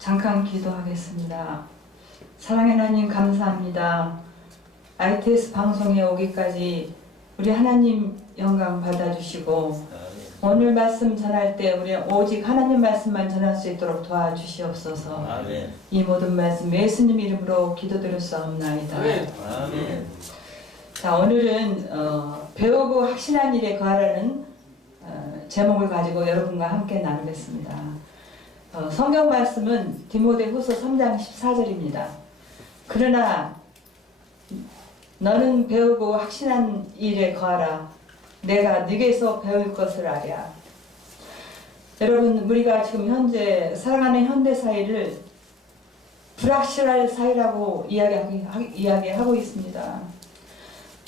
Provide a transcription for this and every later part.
잠깐 기도하겠습니다. 사랑의 하나님 감사합니다. ITS 방송에 오기까지 우리 하나님 영광 받아주시고 오늘 말씀 전할 때 우리 오직 하나님 말씀만 전할 수 있도록 도와주시옵소서. 아멘. 이 모든 말씀 예수님 이름으로 기도드렸사옵나이다. 아멘. 자, 오늘은 배우고 확신한 일에 거하라는 제목을 가지고 여러분과 함께 나누겠습니다. 성경 말씀은 디모데후서 3장 14절입니다. 그러나 너는 배우고 확신한 일에 거하라. 내가 네게서 배울 것을 아랴. 여러분, 우리가 지금 현재 살아가는 현대 사회를 불확실할 사회라고 이야기하고 있습니다.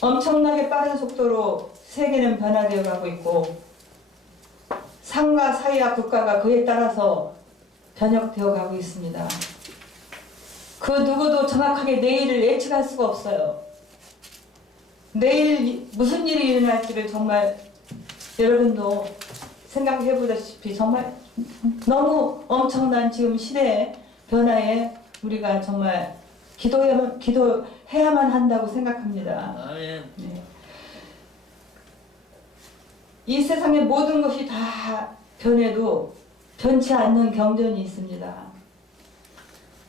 엄청나게 빠른 속도로 세계는 변화되어 가고 있고 상과 사회와 국가가 그에 따라서 변혁되어 가고 있습니다. 그 누구도 정확하게 내일을 예측할 수가 없어요. 내일 무슨 일이 일어날지를 정말 여러분도 생각해 보다시피 정말 너무 엄청난 지금 시대의 변화에 우리가 정말 기도해야만 한다고 생각합니다. 아멘. 네. 이 세상의 모든 것이 다 변해도 변치 않는 경전이 있습니다.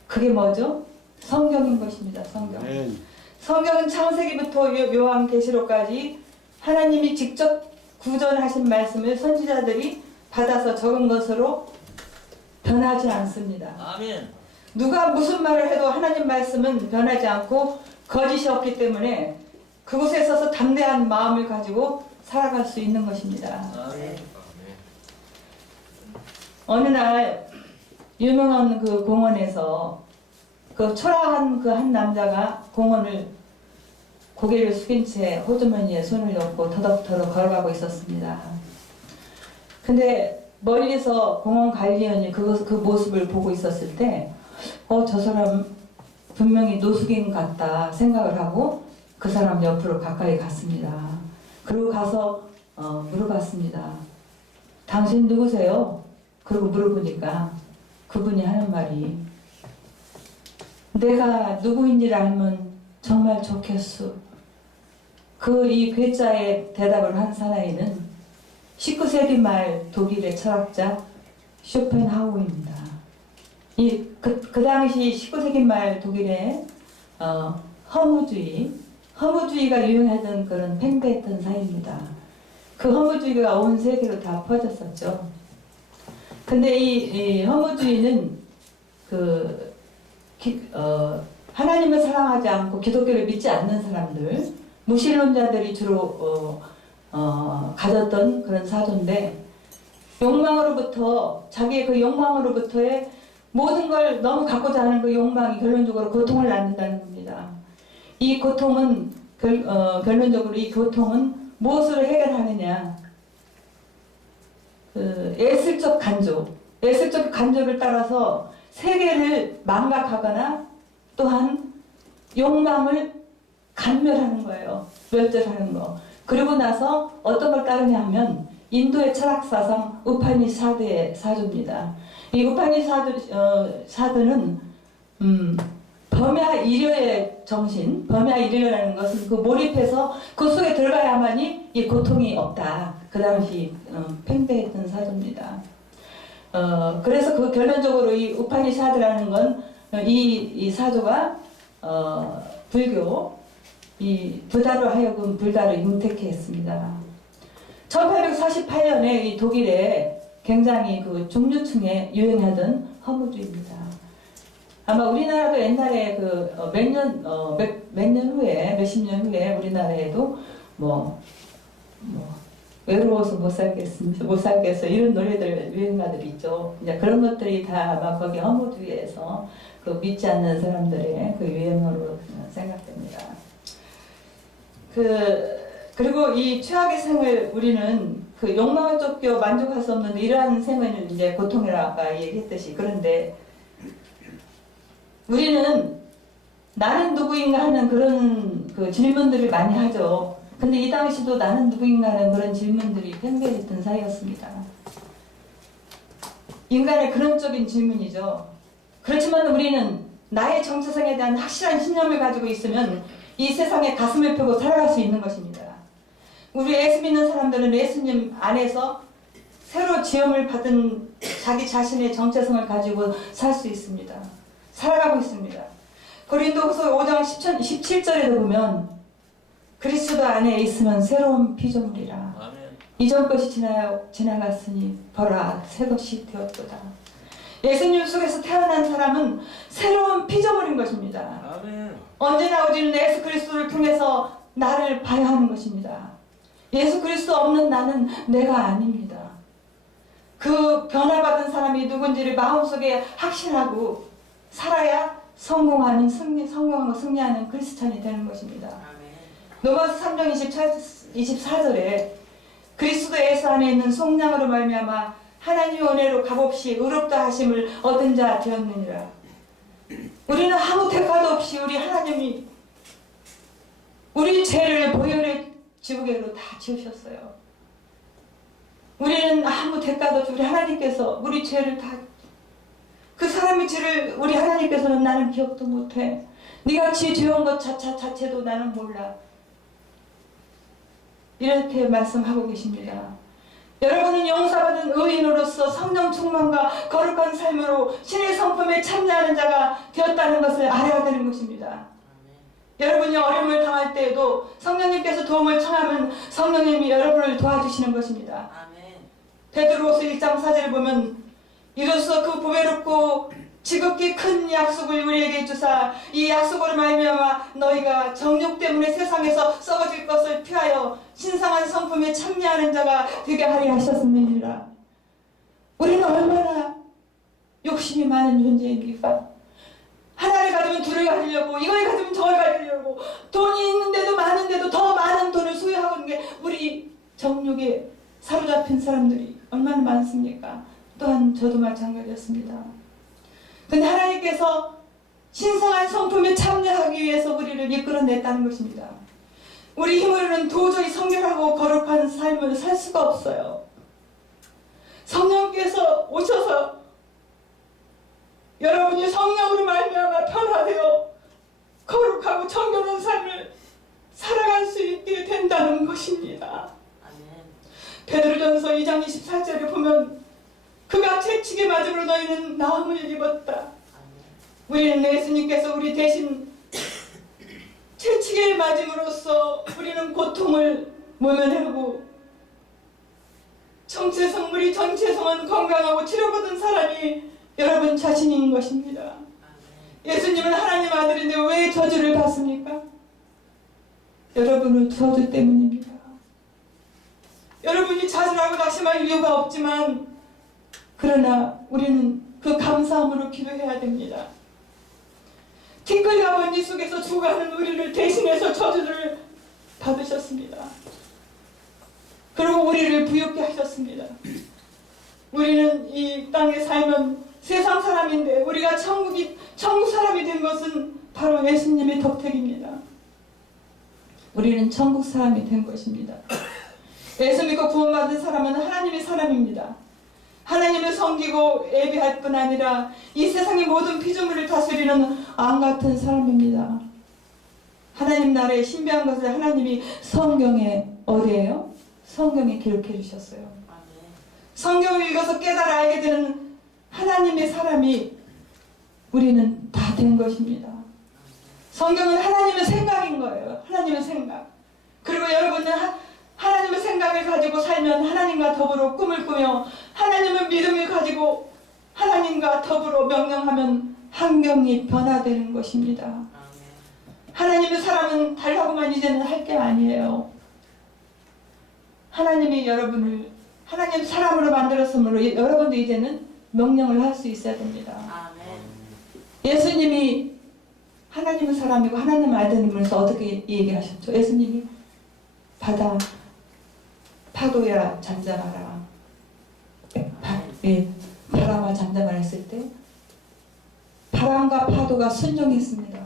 그게 뭐죠? 성경인 것입니다. 성경. 성경은 창세기부터 요한계시록까지 하나님이 직접 구전하신 말씀을 선지자들이 받아서 적은 것으로 변하지 않습니다. 아멘. 누가 무슨 말을 해도 하나님 말씀은 변하지 않고 거짓이 없기 때문에 그곳에 서서 담대한 마음을 가지고 살아갈 수 있는 것입니다. 아멘. 어느 날 유명한 그 공원에서 그 초라한 그 한 남자가 공원을 고개를 숙인 채 호주머니에 손을 넣고 터덕터덕 걸어가고 있었습니다. 근데 멀리서 공원 관리원이 그 모습을 보고 있었을 때 저 사람 분명히 노숙인 같다 생각을 하고 그 사람 옆으로 가까이 갔습니다. 그리고 가서 물어봤습니다. 당신 누구세요? 그리고 물어보니까 그분이 하는 말이 내가 누구인지를 알면 정말 좋겠소. 이 괴짜의 대답을 한 사나이는 19세기 말 독일의 철학자 쇼펜하우어입니다. 그 당시 19세기 말 독일의 허무주의가 유행하던 그런 팽배했던 사회입니다. 그 허무주의가 온 세계로 다 퍼졌었죠. 근데 이 허무주의는 하나님을 사랑하지 않고 기독교를 믿지 않는 사람들, 무신론자들이 주로 가졌던 그런 사조인데 욕망으로부터 자기의 그 욕망으로부터의 모든 걸 너무 갖고자 하는 그 욕망이 결론적으로 고통을 낳는다는 겁니다. 이 고통은 결론적으로 이 고통은 무엇으로 해결하느냐? 예술적 간조를 따라서 세계를 망각하거나 또한 욕망을 간멸하는 거예요. 멸절하는 거. 그리고 나서 어떤 걸 따르냐 하면 인도의 철학사상 우파니샤드의 사조입니다. 이 우파니샤드는 범야일yo의 정신, 범야일yo라는 것은 그 몰입해서 그 속에 들어가야만이 이 고통이 없다. 그 당시 팽배했던 사조입니다. 그래서 그 결론적으로 이 우파니샤드라는 건 이 사조가 불교, 이 부다로 하여금 불가를 잉태케 했습니다. 1848년에 이 독일에 굉장히 그 중류층에 유행하던 허무주의입니다. 아마 우리나라도 옛날에 몇십 년 후에 우리나라에도 외로워서 못 살겠어 이런 노래들 유행가들이 있죠. 이제 그런 것들이 다 아마 거기 허무주의에서 그 믿지 않는 사람들의 그 유행어로 생각됩니다. 그리고 이 최악의 생을 우리는 그 욕망을 쫓겨 만족할 수 없는 이러한 생을 이제 고통이라 아까 얘기했듯이, 그런데 우리는 나는 누구인가 하는 그런 그 질문들을 많이 하죠. 근데 이 당시도 나는 누구인가 하는 그런 질문들이 팽배했던 사이였습니다. 인간의 근원적인 질문이죠. 그렇지만 우리는 나의 정체성에 대한 확실한 신념을 가지고 있으면 이 세상에 가슴을 펴고 살아갈 수 있는 것입니다. 우리 예수 믿는 사람들은 예수님 안에서 새로 지음을 받은 자기 자신의 정체성을 가지고 살 수 있습니다. 살아가고 있습니다. 고린도후서 5장 17절에도 보면 그리스도 안에 있으면 새로운 피조물이라. 아멘. 이전 것이 지나갔으니 보라 새 것이 되었도다. 예수님 속에서 태어난 사람은 새로운 피조물인 것입니다. 아멘. 언제나 우리는 예수 그리스도를 통해서 나를 봐야 하는 것입니다. 예수 그리스도 없는 나는 내가 아닙니다. 그 변화받은 사람이 누군지를 마음속에 확신하고 살아야 성공하고 승리하는 크리스찬이 되는 것입니다. 로마서 3장 24절에 그리스도 예수 안에 있는 속량으로 말미암아 하나님의 은혜로 값없이 의롭다 하심을 얻은 자 되었느니라. 우리는 아무 대가도 없이 우리 하나님이 우리 죄를 보혈의 지우개로 다 지우셨어요. 우리는 아무 대가도 없이 우리 하나님께서 우리 죄를 다 그 사람의 죄를 우리 하나님께서는 나는 기억도 못해. 네가 죄 지은 것 자체도 나는 몰라. 이렇게 말씀하고 계십니다. 여러분은 용서받은 의인으로서 성령 충만과 거룩한 삶으로 신의 성품에 참여하는 자가 되었다는 것을 알아야 되는 것입니다. 여러분이 어려움을 당할 때에도 성령님께서 도움을 청하면 성령님이 여러분을 도와주시는 것입니다. 베드로후서 1장 4절을 보면 이로써 그 보배롭고 지극히 큰 약속을 우리에게 주사 이 약속으로 말미암아 너희가 정욕 때문에 세상에서 썩어질 것을 피하여 신성한 성품에 참여하는 자가 되게 하리 하셨느니라. 우리는 얼마나 욕심이 많은 존재입니까? 하나를 가지면 둘을 가지려고, 이걸 가지면 저걸 가지려고, 돈이 있는데도 많은데도 더 많은 돈을 소유하고 있는 게 우리 정욕에 사로잡힌 사람들이 얼마나 많습니까? 또한 저도 마찬가지였습니다. 근데 하나님께서 신성한 성품에 참여하기 위해서 우리를 이끌어냈다는 것입니다. 우리 힘으로는 도저히 성결하고 거룩한 삶을 살 수가 없어요. 성령께서 오셔서 여러분이 성령으로 말미암아 변화되어 거룩하고 정결한 삶을 살아갈 수 있게 된다는 것입니다. 베드로전서 2장 24절에 보면 그가 채찍에 맞음으로 너희는 나음을 입었다. 우리는 예수님께서 우리 대신 채찍에 맞음으로써 우리는 고통을 모면하고 정체성, 우리 전체성은 건강하고 치료받은 사람이 여러분 자신인 것입니다. 예수님은 하나님 아들인데 왜 저주를 받습니까? 여러분의 저주 때문입니다. 여러분이 자살하고 낙심할 이유가 없지만 그러나 우리는 그 감사함으로 기도해야 됩니다. 티끌과 먼지 속에서 죽어가는 우리를 대신해서 저주를 받으셨습니다. 그리고 우리를 부유케 하셨습니다. 우리는 이 땅에 살면 세상 사람인데 우리가 천국 사람이 된 것은 바로 예수님의 덕택입니다. 우리는 천국 사람이 된 것입니다. 예수 믿고 구원받은 사람은 하나님의 사람입니다. 하나님을 섬기고 예배할 뿐 아니라 이 세상의 모든 피조물을 다스리는 왕 같은 사람입니다. 하나님 나라의 신비한 것을 하나님이 성경에 어디에요? 성경에 기록해 주셨어요. 성경을 읽어서 깨달아 알게 되는 하나님의 사람이 우리는 다 된 것입니다. 성경은 하나님의 생각인 거예요. 하나님의 생각. 그리고 여러분은 하나님의 생각을 가지고 살면 하나님과 더불어 꿈을 꾸며 하나님의 믿음을 가지고 하나님과 더불어 명령하면 환경이 변화되는 것입니다. 하나님의 사람은 달라고만 이제는 할 게 아니에요. 하나님이 여러분을 하나님 사람으로 만들었으므로 여러분도 이제는 명령을 할 수 있어야 됩니다. 예수님이 하나님의 사람이고 하나님 아들이면서 어떻게 얘기하셨죠? 예수님이 바다 파도야 잠잠하라. 바람아 잠잠하라 했을 때 바람과 파도가 순종했습니다.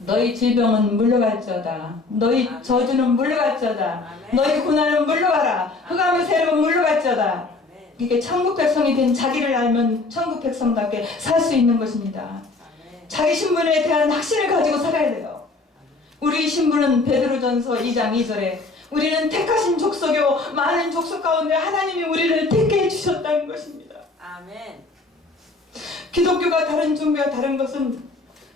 너희 질병은 물러갈지어다. 너희 저주는 물러갈지어다. 너희 고난은 물러가라. 흑암의 세력은 물러갈지어다. 이게 천국 백성이 된 자기를 알면 천국 백성답게 살 수 있는 것입니다. 자기 신분에 대한 확신을 가지고 살아야 돼요. 우리 신분은 베드로전서 2장 2절에 우리는 택하신 족속이요 많은 족속 가운데 하나님이 우리를 택해 주셨다는 것입니다. 아멘. 기독교가 다른 종교와 다른 것은,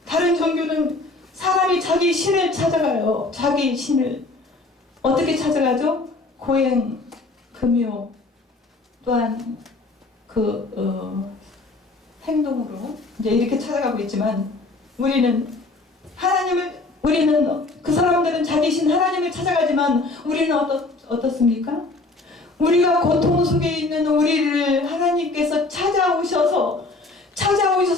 다른 종교는 사람이 자기 신을 찾아가요. 자기 신을 어떻게 찾아가죠? 고행, 금요, 또한 행동으로 이제 이렇게 찾아가고 있지만, 우리는 그 사람들은 자기 신 하나님을 찾아가지만 우리는 어떻습니까? 우리가 고통 속에 있는 우리를 하나님께서 찾아오셔서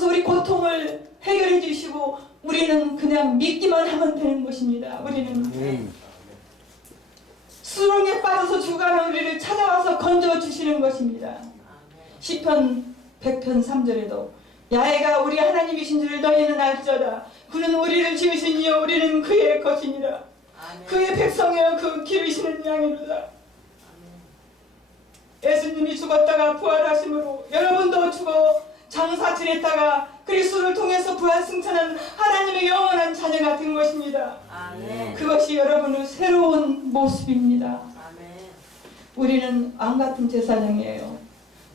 우리 고통을 해결해 주시고 우리는 그냥 믿기만 하면 되는 것입니다. 우리는 수렁에 빠져서 죽어가는 우리를 찾아와서 건져 주시는 것입니다. 시편 100편 3절에도 야훼가 우리 하나님이신 줄을 너희는 알지어다. 그는 우리를 지으신 이여 우리는 그의 것이니라. 그의 백성이여 그 기르시는 양이로다. 예수님이 죽었다가 부활하심으로 여러분도 죽어 장사 지냈다가 그리스도를 통해서 부활 승천한 하나님의 영원한 자녀가 된 것입니다. 아멘. 그것이 여러분의 새로운 모습입니다. 아멘. 우리는 왕같은 제사장이에요.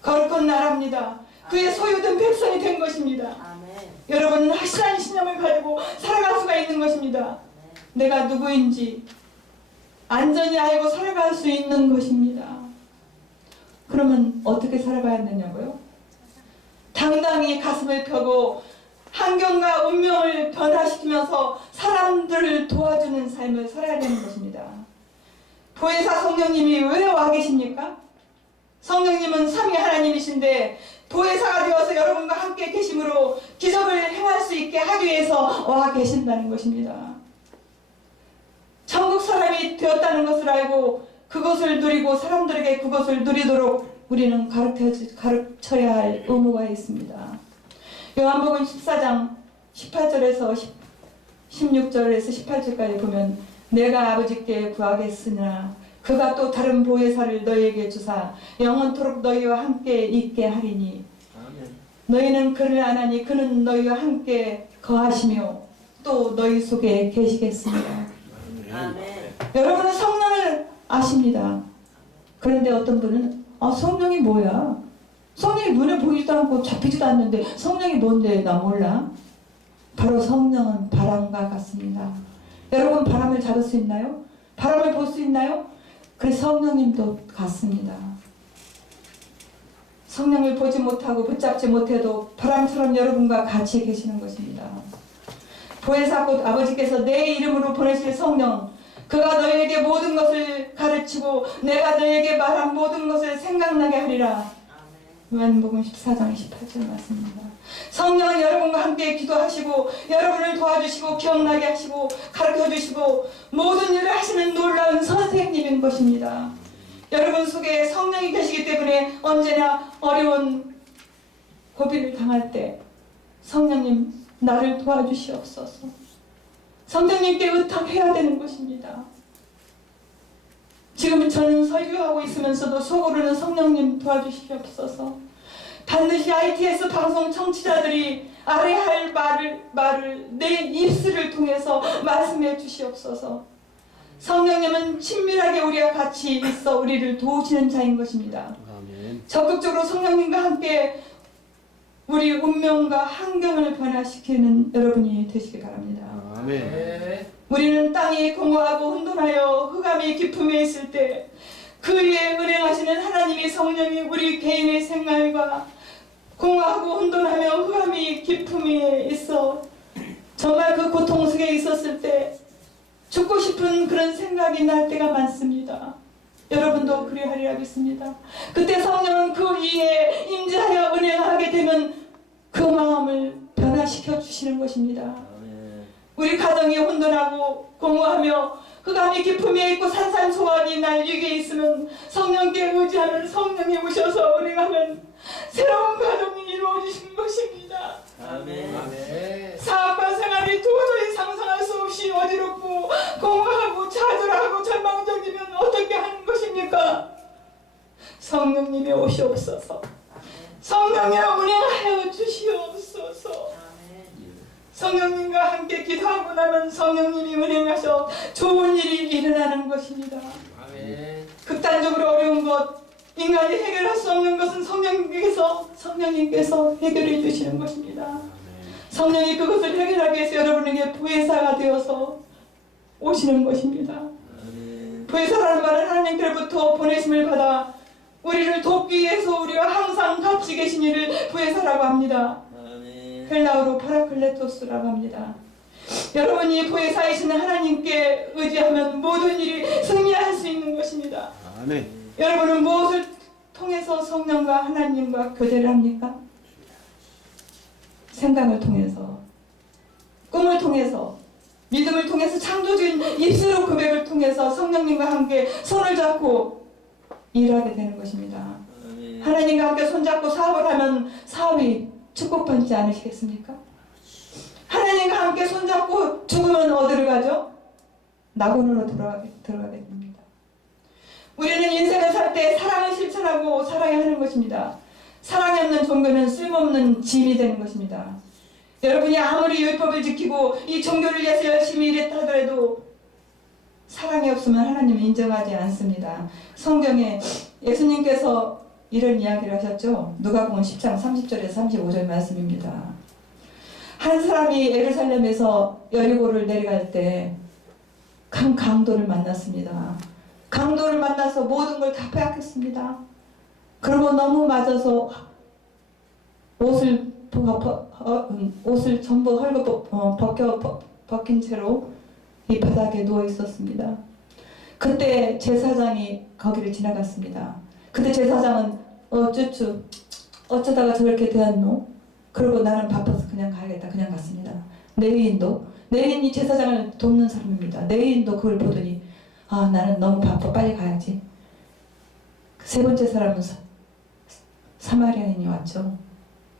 거룩한 나라입니다. 그의 소유된 백성이 된 것입니다. 아멘. 여러분은 확실한 신념을 가지고 살아갈 수가 있는 것입니다. 내가 누구인지 안전히 알고 살아갈 수 있는 것입니다. 그러면 어떻게 살아가야 되냐고요? 당당히 가슴을 펴고 환경과 운명을 변화시키면서 사람들을 도와주는 삶을 살아야 되는 것입니다. 보혜사 성령님이 왜 와 계십니까? 성령님은 삼위 하나님이신데 보혜사가 되어서 여러분과 함께 계심으로 기적을 행할 수 있게 하기 위해서 와 계신다는 것입니다. 천국 사람이 되었다는 것을 알고 그것을 누리고 사람들에게 그것을 누리도록 우리는 가르쳐야 할 의무가 있습니다. 요한복음 14장 18절에서 16절에서 18절까지 보면 내가 아버지께 구하겠으나 그가 또 다른 보혜사를 너희에게 주사 영원토록 너희와 함께 있게 하리니 너희는 그를 아나니 그는 너희와 함께 거하시며 또 너희 속에 계시겠습니다. 아멘. 여러분은 성령을 아십니다. 그런데 어떤 분은 성령이 뭐야? 성령이 눈에 보이지도 않고 잡히지도 않는데 성령이 뭔데 나 몰라? 바로 성령은 바람과 같습니다. 여러분 바람을 잡을 수 있나요? 바람을 볼 수 있나요? 그래서 성령님도 같습니다. 성령을 보지 못하고 붙잡지 못해도 바람처럼 여러분과 같이 계시는 것입니다. 보혜사 곧 아버지께서 내 이름으로 보내실 성령, 그가 너희에게 모든 것을 가르치고 내가 너희에게 말한 모든 것을 생각나게 하리라. 요한복음 14장 18절 말씀입니다. 성령은 여러분과 함께 기도하시고 여러분을 도와주시고 기억나게 하시고 가르쳐주시고 모든 일을 하시는 놀라운 선생님인 것입니다. 여러분 속에 성령이 계시기 때문에 언제나 어려운 고비를 당할 때 성령님 나를 도와주시옵소서. 성령님께 의탁해야 되는 것입니다. 지금 저는 설교하고 있으면서도 속으로는 성령님 도와주시옵소서. 반드시 ITS 방송 청취자들이 알아야 할 말을 내 입술을 통해서 말씀해 주시옵소서. 성령님은 친밀하게 우리와 같이 있어 우리를 도우시는 자인 것입니다. 아멘. 적극적으로 성령님과 함께 우리 운명과 환경을 변화시키는 여러분이 되시기 바랍니다. 아멘. 우리는 땅이 공허하고 혼돈하여 흑암이 깊음에 있을 때 그 위에 은행하시는 하나님의 성령이 우리 개인의 생활과 공허하고 혼돈하며 흑암이 깊음에 있어 정말 그 고통 속에 있었을 때 죽고 싶은 그런 생각이 날 때가 많습니다. 여러분도 그리하리라 믿습니다. 그때 성령은 그 위에 임재하여 은행하게 되면 그 마음을 변화시켜 주시는 것입니다. 우리 가정이 혼돈하고 공허하며 흑암이 깊음에 있고 산산소환이 날 위기에 있으면 성령께 의지하는 성령이 오셔서 은행하면 새로운 가정이 이루어지신 것입니다. 아멘. 사업과 생활이 도저히 상상할 수 없이 어지럽고 공허하고 좌절하고 절망적이면 어떻게 하는 것입니까? 성령님이 오시옵소서. 성령의 운행하여 주시옵소서. 아멘. 성령님과 함께 기도하고 나면 성령님이 운행하셔 좋은 일이 일어나는 것입니다. 아멘. 극단적으로 어려운 것, 인간이 해결할 수 없는 것은 성령님께서 해결해 주시는 것입니다. 성령이 그것을 해결하기 위해서 여러분에게 부회사가 되어서 오시는 것입니다. 부회사라는 말은 하나님께로부터 보내심을 받아 우리를 돕기 위해서 우리와 항상 같이 계신 이를 부회사라고 합니다. 헬라어로 파라클레토스라고 합니다. 여러분이 부회사이신 하나님께 의지하면 모든 일이 승리할 수 있는 것입니다. 아멘. 여러분은 무엇을 통해서 성령과 하나님과 교제를 합니까? 생각을 통해서, 꿈을 통해서, 믿음을 통해서, 창조주인 입술의 고백을 통해서 성령님과 함께 손을 잡고 일하게 되는 것입니다. 하나님과 함께 손잡고 사업을 하면 사업이 축복받지 않으시겠습니까? 하나님과 함께 손잡고 죽으면 어디를 가죠? 낙원으로 들어가게 됩니다. 우리는 인생을 살 때 사랑을 실천하고 살아야 하는 것입니다. 사랑이 없는 종교는 쓸모없는 짐이 되는 것입니다. 여러분이 아무리 율법을 지키고 이 종교를 위해서 열심히 일했다 하더라도 사랑이 없으면 하나님은 인정하지 않습니다. 성경에 예수님께서 이런 이야기를 하셨죠. 누가복음 10장 30절에서 35절 말씀입니다. 한 사람이 예루살렘에서 여리고를 내려갈 때 큰 강도를 만났습니다. 강도를 만나서 모든 걸 다 빼앗겼습니다. 그리고 너무 맞아서 옷을 전부 벗긴 채로 이 바닥에 누워 있었습니다. 그때 제사장이 거기를 지나갔습니다. 그때 제사장은 어쩌다가 저렇게 되었노? 그리고 나는 바빠서 그냥 가야겠다. 그냥 갔습니다. 레위인이 제사장을 돕는 사람입니다. 레위인도 그걸 보더니 나는 너무 바빠. 빨리 가야지. 세 번째 사람은 사마리아인이 왔죠.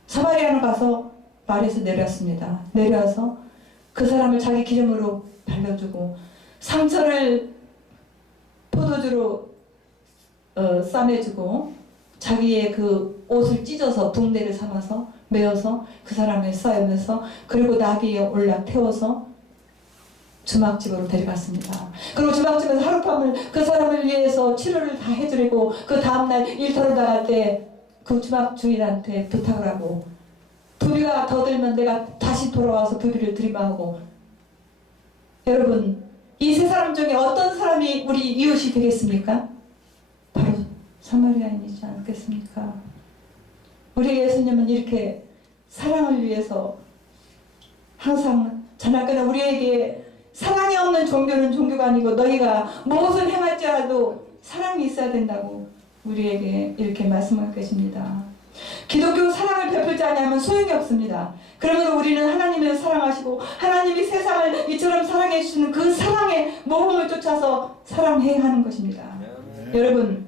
사마리아로 가서 말에서 내렸습니다. 내려와서 그 사람을 자기 기름으로 발라주고 상처를 포도주로 싸매주고 자기의 그 옷을 찢어서 붕대를 삼아서 메어서 그 사람을 싸매면서 그리고 나귀에 올라 태워서 주막집으로 데려갔습니다. 그리고 주막집에서 하룻밤을 그 사람을 위해서 치료를 다 해드리고 그 다음날 일터로 나갈 때 그 주막 주인한테 부탁을 하고 부비가 더 들면 내가 다시 돌아와서 부비를 들이마하고 여러분 이 세 사람 중에 어떤 사람이 우리 이웃이 되겠습니까? 바로 사마리아인이지 않겠습니까? 우리 예수님은 이렇게 사랑을 위해서 항상 자나깨나 우리에게 사랑이 없는 종교는 종교가 아니고 너희가 무엇을 행할지라도 사랑이 있어야 된다고 우리에게 이렇게 말씀하고 계십니다. 기독교 사랑을 베풀지 않으면 소용이 없습니다. 그러면 우리는 하나님을 사랑하시고 하나님이 세상을 이처럼 사랑해 주시는 그 사랑의 모범을 쫓아서 사랑해야 하는 것입니다. 여러분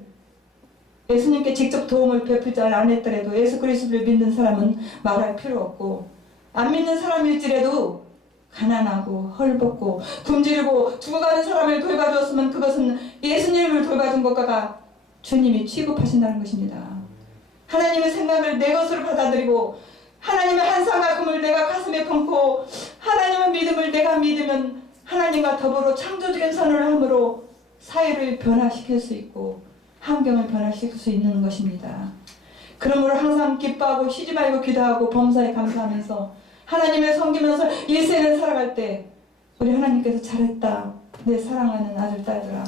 예수님께 직접 도움을 베풀지 않았더라도 예수 그리스도를 믿는 사람은 말할 필요 없고 안 믿는 사람일지라도 가난하고 헐벗고 굶주리고 죽어가는 사람을 돌봐주었으면 그것은 예수님을 돌봐준 것과 주님이 취급하신다는 것입니다. 하나님의 생각을 내 것으로 받아들이고 하나님의 한상과 금을 내가 가슴에 품고 하나님의 믿음을 내가 믿으면 하나님과 더불어 창조적인 선언을 함으로 사회를 변화시킬 수 있고 환경을 변화시킬 수 있는 것입니다. 그러므로 항상 기뻐하고 쉬지 말고 기도하고 범사에 감사하면서 하나님을 섬기면서 일생을 살아갈 때 우리 하나님께서 잘했다. 내 사랑하는 아들 딸들아.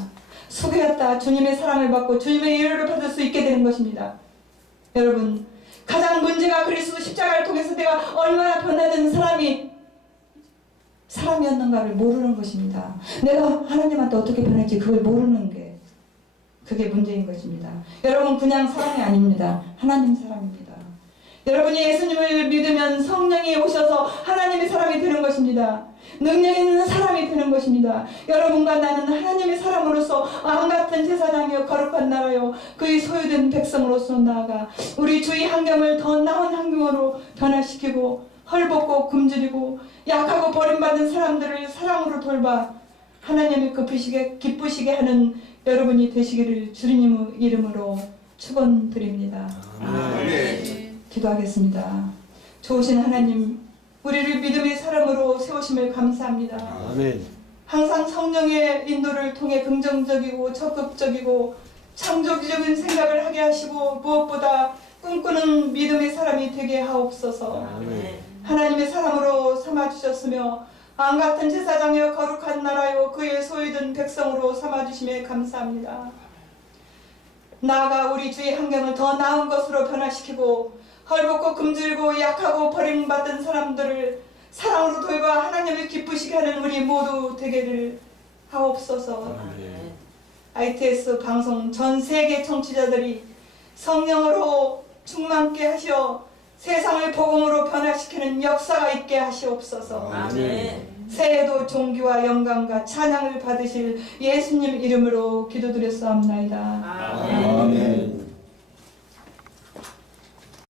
수고했다. 주님의 사랑을 받고 주님의 위로를 받을 수 있게 되는 것입니다. 여러분 가장 문제가 그리스도 십자가를 통해서 내가 얼마나 변화된 사람이었는가를 모르는 것입니다. 내가 하나님한테 어떻게 변할지 그걸 모르는 게 그게 문제인 것입니다. 여러분 그냥 사람이 아닙니다. 하나님 사람입니다. 여러분이 예수님을 믿으면 성령이 오셔서 하나님의 사람이 되는 것입니다. 능력 있는 사람이 되는 것입니다. 여러분과 나는 하나님의 사람으로서 왕같은 제사장이요 거룩한 나라요 그의 소유된 백성으로서 나아가 우리 주위 환경을 더 나은 환경으로 변화시키고 헐벗고 굶주리고 약하고 버림받은 사람들을 사랑으로 돌봐 하나님이 기쁘시게 하는 여러분이 되시기를 주님 이름으로 축원드립니다. 아멘. 기도하겠습니다. 좋으신 하나님, 우리를 믿음의 사람으로 세우심을 감사합니다. 아멘. 항상 성령의 인도를 통해 긍정적이고 적극적이고 창조적인 생각을 하게 하시고 무엇보다 꿈꾸는 믿음의 사람이 되게 하옵소서. 아멘. 하나님의 사람으로 삼아주셨으며 왕같은 제사장이여 거룩한 나라요 그의 소유된 백성으로 삼아주심에 감사합니다. 나아가 우리 주의 환경을 더 나은 것으로 변화시키고 헐벗고 금질고 약하고 버림받은 사람들을 사랑으로 돌봐 하나님을 기쁘시게 하는 우리 모두 되기를 하옵소서. 아멘. ITS 방송 전 세계 청취자들이 성령으로 충만케 하시어 세상을 복음으로 변화시키는 역사가 있게 하시옵소서. 아멘. 새해도 존귀와 영광과 찬양을 받으실 예수님 이름으로 기도드렸사옵나이다. 아멘. 아멘.